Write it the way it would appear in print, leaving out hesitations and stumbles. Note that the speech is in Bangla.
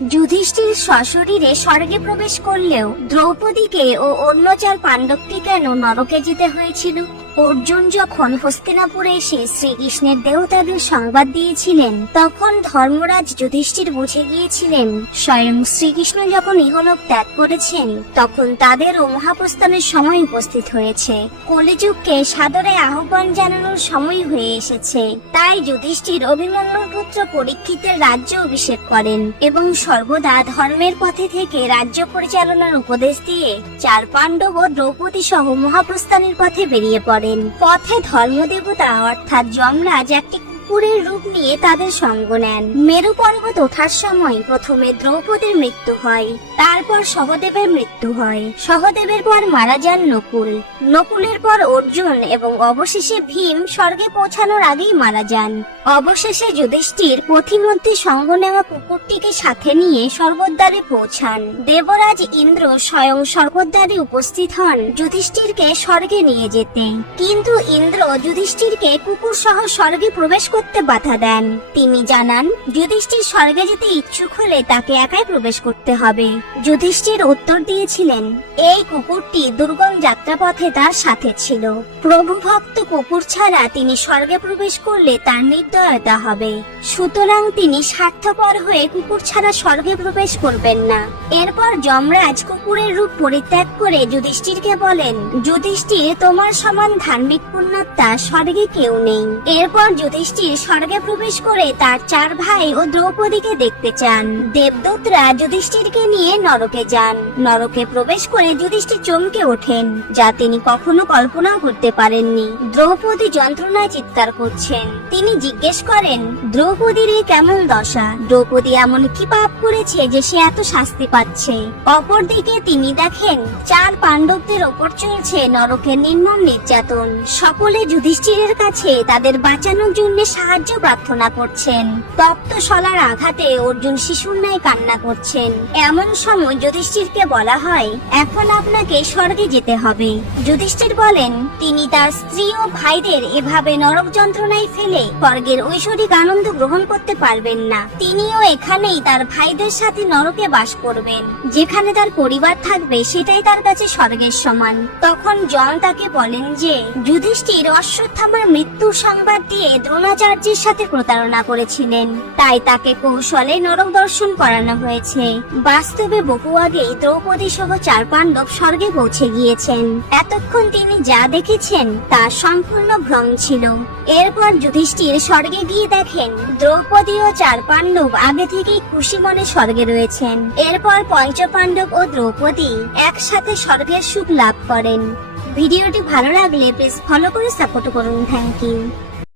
যুধিষ্ঠির সশরীরে স্বর্গে প্রবেশ করলেও দ্রৌপদীকে ও অন্য 4 পাণ্ডবকে কেন নরকে যেতে হয়েছিল? অর্জুন যখন হস্তিনাপুরে এসে শ্রীকৃষ্ণের দেহত্যাগের সংবাদ দিয়েছিলেন, তখন ধর্মরাজ যুধিষ্ঠির বুঝে গিয়েছিলেন স্বয়ং শ্রীকৃষ্ণ যখন ইহলোক ত্যাগ করেছেন, তখন তাদেরও মহাপ্রস্থানের সময় উপস্থিত হয়েছে। কলিযুগকে সাদরে আহ্বান জানানোর সময় হয়ে এসেছে। তাই যুধিষ্ঠির অভিমন্যুর পুত্র পরীক্ষিতের রাজ্য অভিষেক করেন এবং সর্বদা ধর্মের পথে থেকে রাজ্য পরিচালনার উপদেশ দিয়ে 4 পাণ্ডব ও দ্রৌপদী সহ মহাপ্রস্থানের পথে বেরিয়ে পড়েন। পথে ধর্মদেবতা অর্থাৎ যমরাজ একটি কুকুরের রূপ নিয়ে তাদের সঙ্গ নেন। মেরু পর্বত ওঠার সময় প্রথমে দ্রৌপদীর মৃত্যু হয়, তারপর সহদেবের মৃত্যু হয়। সহদেবের পর মারা যান নকুল, নকুলের পর অর্জুন এবং অবশেষে ভীম স্বর্গে পৌঁছানোর আগেই মারা যান। অবশেষে যুধিষ্ঠির পথিমধ্যে সঙ্গ নেওয়া কুকুরটিকে সাথে নিয়ে স্বর্গদ্বারে পৌঁছান। দেবরাজ ইন্দ্র স্বয়ং স্বর্গদ্বারে উপস্থিত হন যুধিষ্ঠিরকে স্বর্গে নিয়ে যেতে, কিন্তু ইন্দ্র যুধিষ্ঠিরকে কুকুর সহ স্বর্গে প্রবেশ করতে বাধা দেন। তিনি জানান যুধিষ্ঠির স্বর্গে যেতে ইচ্ছুক হলে তাকে একাই প্রবেশ করতে হবে। যুধিষ্ঠির উত্তর দিয়েছিলেন, এই কুকুরটি দুর্গম যাত্রাপথে তার সাথে ছিল। প্রভু ভক্ত কুকুর ছাড়া তিনি স্বর্গে প্রবেশ করলে তার নির্দয়তা হবে, সুতরাং তিনি স্বার্থপর হয়ে কুকুর ছাড়া স্বর্গে প্রবেশ করবেন না। এরপর যমরাজ কুকুরের রূপ পরিত্যাগ করে যুধিষ্ঠিরকে বলেন, যুধিষ্ঠির, তোমার সমান ধার্মিক পুণ্যাত্মা স্বর্গে কেউ নেই। এরপর যুধিষ্ঠির স্বর্গে প্রবেশ করে তার 4 ভাই ও দ্রৌপদীকে দেখতে চান। দেবদূতরা যুধিষ্ঠিরকে নিয়ে নরকে যান। নরকে প্রবেশ করে যুধিষ্ঠির চমকে ওঠেন, যা তিনি কখনো কল্পনাও করতে পারেননি। দ্রৌপদী যন্ত্রণায় চিৎকার করছেন। তিনি জিজ্ঞেস করেন, দ্রৌপদীর এই কেমন দশা? দ্রৌপদী এমন কি পাপ করেছে যে সে এত শাস্তি পাচ্ছে? অপরদিকে তিনি দেখেন 4 পাণ্ডবদের ওপর চলছে নরকের নির্মম নির্যাতন। সকলে যুধিষ্ঠিরের কাছে তাদের বাঁচানোর জন্য সাহায্য প্রার্থনা করছেন। তপ্ত শলার আঘাতে অর্জুন শিশুর ন্যায় কান্না করছেন। এমন সময় যুধিষ্ঠিরকে বলা হয়, এখন আপনাকে স্বর্গে যেতে হবে। যুধিষ্ঠির বলেন, তিনি তার স্ত্রী ও ভাইদের এভাবে নরক যন্ত্রণায় ফেলে স্বর্গের ঐশ্বরিক আনন্দ গ্রহণ করতে পারবেন না। তিনিও এখানেই তার ভাইদের সাথে নরকে বাস করবেন। যেখানে তার পরিবার থাকবে সেটাই তার কাছে স্বর্গের সমান। তখন যম তাকে বলেন যে যুধিষ্ঠির অশ্বত্থামার মৃত্যুর সংবাদ দিয়ে দ্রোণাচার্যের সাথে প্রতারণা করেছিলেন, তাই তাকে কৌশলে নরক দর্শন করানো হয়েছে। বাস্তবে বহু আগেই দ্রৌপদী সহ 4 পাণ্ডব স্বর্গে পৌঁছে গিয়েছেন। এতক্ষণ তিনি যা দেখেছেন তা সম্পূর্ণ ভ্রম ছিল। এরপর যুধিষ্ঠির স্বর্গে গিয়ে দেখেন দ্রৌপদী ও 4 পাণ্ডব আগে থেকেই খুশি মনে স্বর্গে রয়েছেন। এরপর পঞ্চপাণ্ডব ও দ্রৌপদী একসাথে স্বর্গের সুখ লাভ করেন। ভিডিওটি ভালো লাগলে প্লিজ ফলো করে সাপোর্ট করুন। Thank you.